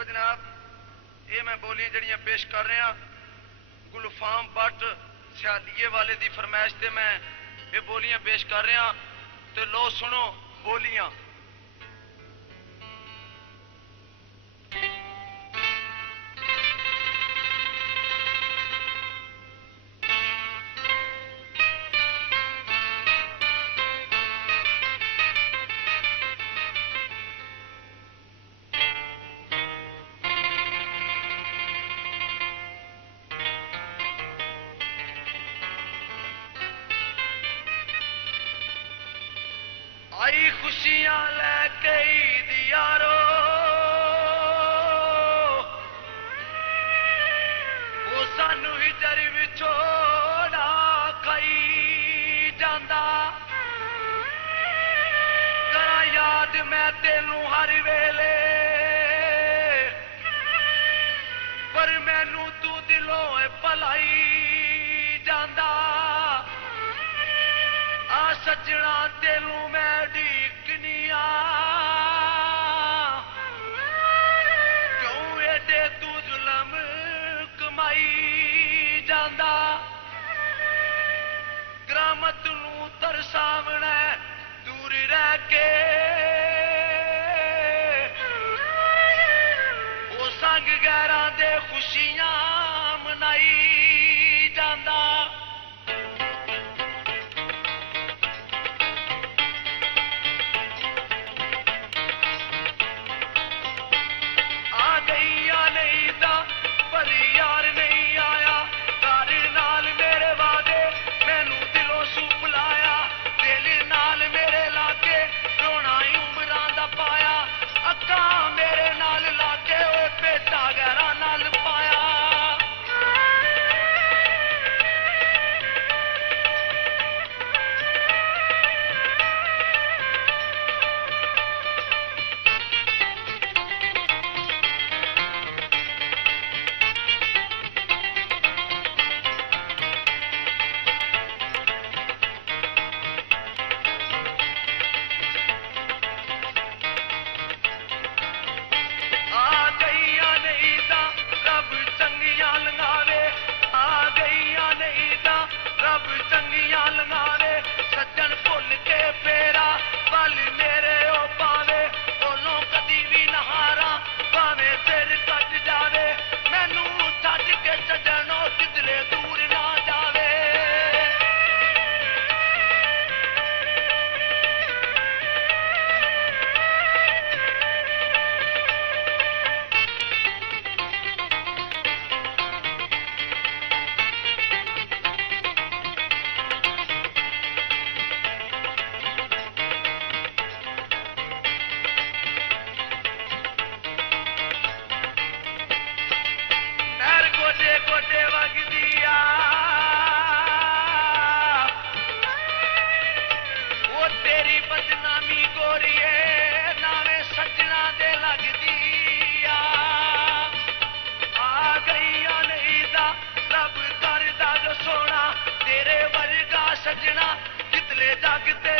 लो जनाब, ये मैं बोलियां जड़ियां पेश कर रहा गुलफाम भट्ट सियालिए वाले दी फरमाइश ते मैं ये बोलियां पेश कर रहा। तो लो सुनो बोलियां। आई खुशियां लेके ईद यारो, वो सानू हिजर विछोड़ा खाई जांदा। करा याद मैं तेनू हर वेले, पर मैनू तू दिलों भलाई जांदा। आ सजना तेनू मैं ढीकनिया, क्यों एडे तू जुलम कमाई जांदा। करामत नू तरसावना दूर रह के, वो संग गैरां दे खुशियां मनाई जांदा। गोडे वगदी आ, वो तेरी बदनामी गोरिए नावे सजना दे लगदी आ गई नहीं दा रब करदा जो सोना तेरे वर्गा सजना कितले जग ते